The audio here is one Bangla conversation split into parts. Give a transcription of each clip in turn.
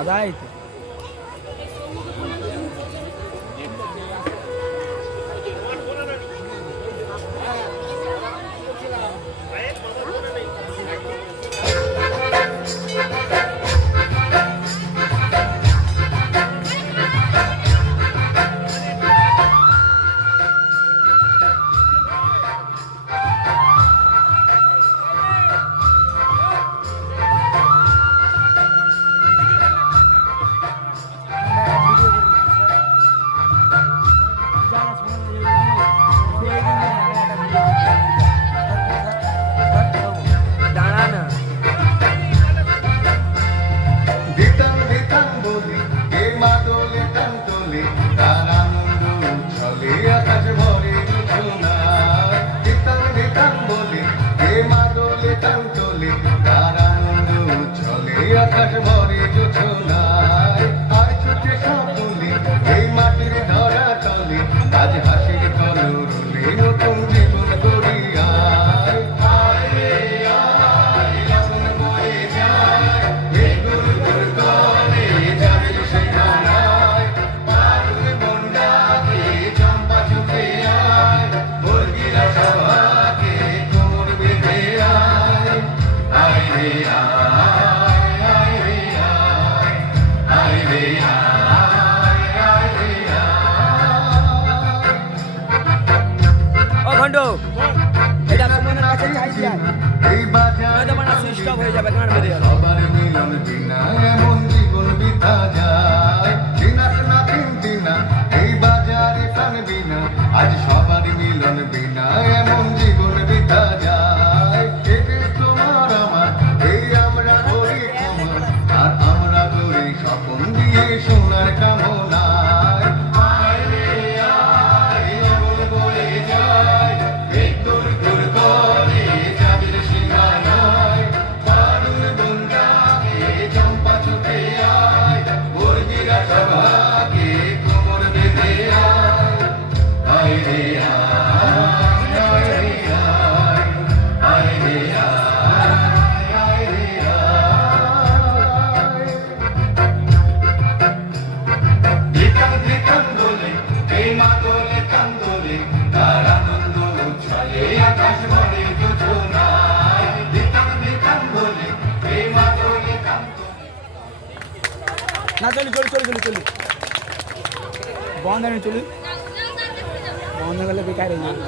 আদায় তো না চলি চলি চলি চলি চলি বন্ধ হয়ে চলি বন্ধ গেলে বেকার হয়ে যাবে।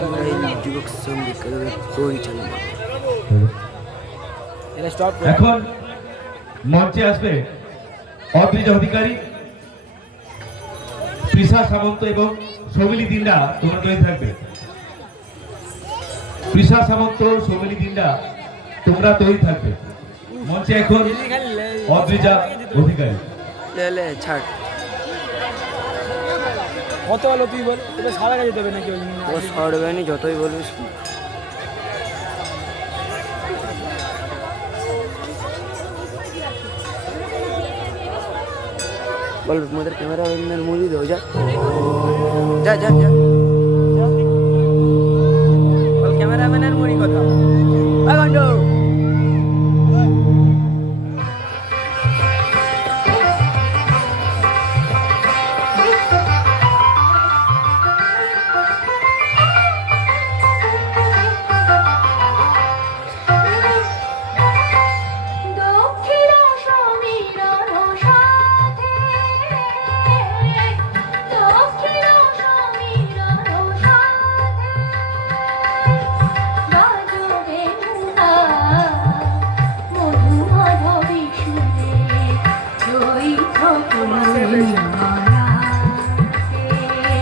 এখন মঞ্চে আসবে অদ্রিজা অধিকারী, তৃষা সামন্ত এবং সৌমিলি দিন্ডা। তোমরা তৈরি থাকবে। তৃষা সামন্ত, সৌমিলি দিন্ডা, তোমরা তৈরি থাকবে। মঞ্চে এখন অদ্রিজা অধিকারী। ছাড় কত হলো তুই বল, এটা সারা কাজে দেবে নাকি? ও সরবে না, যতই বলিস। বল তোমাদের ক্যামেরা মুভি দাও, যা যা যা যা বল ক্যামেরাম্যানের মুড়ি কথা।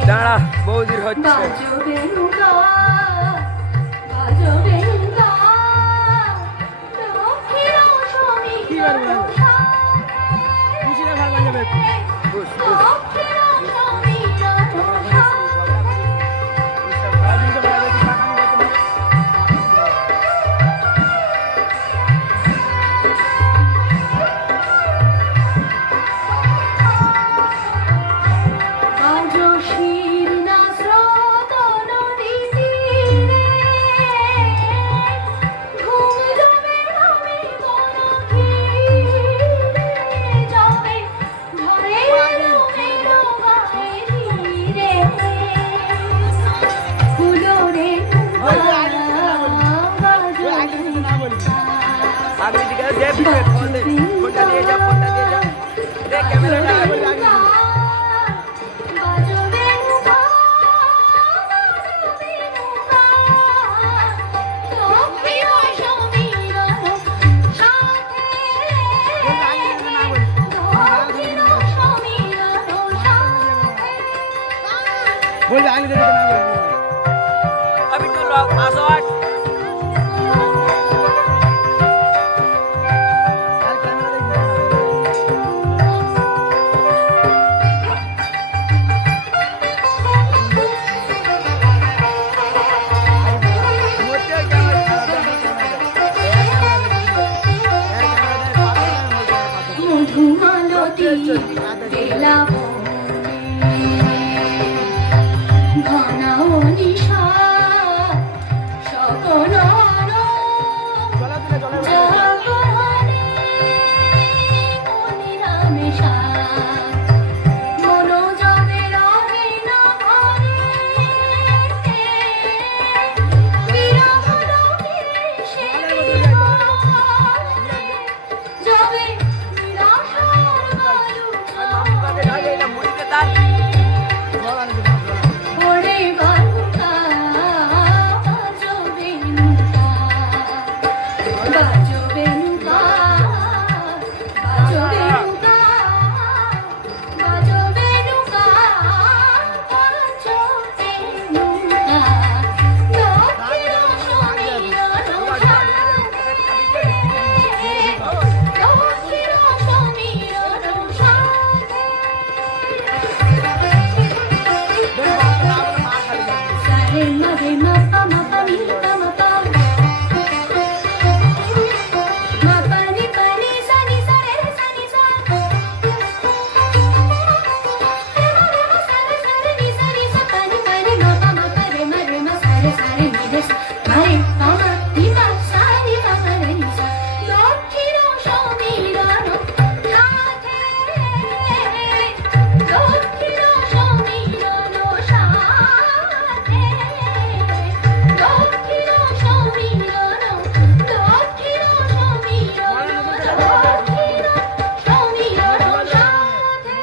দাঁড়া, বৌদির হচ্ছে। आगे दिखा दे पीछे फोन दे फोनটা দিয়ে যা दे ক্যামেরাটা আগে লাগিয়ে বলবে আগে দেখতে না বলবে अभी तो लोग पासवर्ड আর ক্যামেরা দেখবে মোটে ক্যামেরা মধুমালতী বেলা ঘন নিশা সকল চলা দিলে চলে জাগরণে মনিরামেশা মনোজবে রহে না ঘরে বিরহ রহে সে যাবে নিরাশার বালু এটা মুড়িতে তার ওরে বালুকা বাজবে নুকা বাজবে নুকা বাজবে নুকা বাজবে নুকা বাজবে নুকা দক্ষিণ সমীরণ দক্ষিণ সমীরণ সাথে Sare ma re ma pa mi pa ma pa ma pa ni sa re sa ni sa sare ni sa pa ni ma pa ma sare ni de sa re pa ma ni pa sa ni pa ma re ni sa দক্ষিণ সমীরণ সাথে দক্ষিণ সমীরণ সাথে দক্ষিণ সমীরণ দক্ষিণ সমীরণ দক্ষিণ সমীরণ সাথে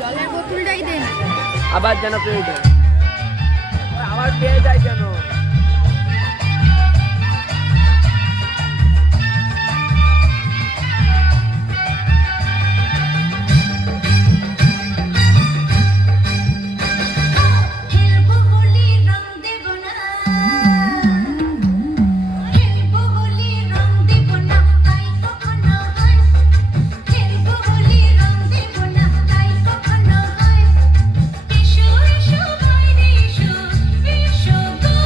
জলের বোতলটাই দেন আবার যেন পেয়ে যায় আবার পেয়ে যায় কেন খেলবো হোলি রং দেব না খেলবো হোলি রং দেব না তাই কখনো হয় খেলবো হোলি রং দেব না তাই কখনো হয় এসো এসো বাইরে এসো এসো গো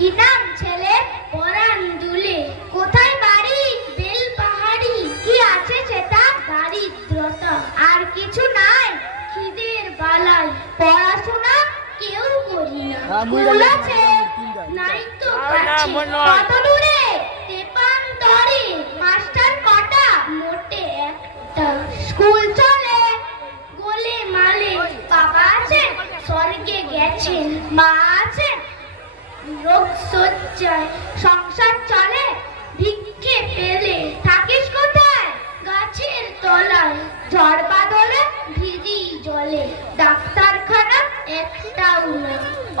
কি নাম ছেলে? পরাণ দুলে। কোথায় বাড়ি? বেল পাহাড়ি। কি আছে সেটা? দারিদ্রতা। আর কিছু নাই? খিদের বালাই। পড়াশোনা কেউ করি না। স্কুল আছে? নাই তো কাছে। কত দূরে? তেপান্তরে। মাস্টার কটা? মোটে একটা। স্কুল চলে গোলে মালে। বাবা আছে? স্বর্গে গেছেন। মা আছে? রোগ শয্যায়। সংসার চলে ভিক্ষে পেলে। থাকিস কোথায়? গাছের তলায়। ঝড় বাদলে ভিজি জলে। ডাক্তারখানা একটাও না।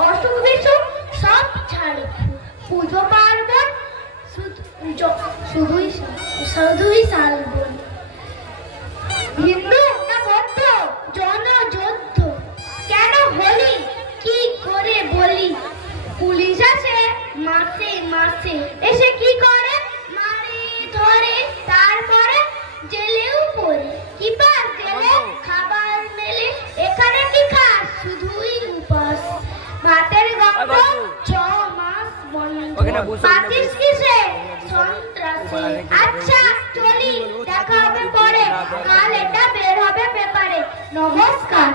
অসুখ বিসুখ সব ছাড়ে। পুজো পার্বণ শুধুই শালবন। হিন্দু না বৌদ্ধ? জনযুদ্ধ কেন হলি? কি করে বলি? পুলিশ আসে মাসে মাসে। এসে কি করে? মারে ধরে। তারপরে জেলেও পড়ে। কি পাস জেলে? খাবার মেলে। এখানে কি খাস? শুধুই উপাস। ভাতের গন্ধ 6 মাস বন্ধ। পাতিস কিসে? সন্ত্রাসে। আচ্ছা চলি, দেখা হবে পরে। কাল এটা বের হবে পেপারে। নমস্কার।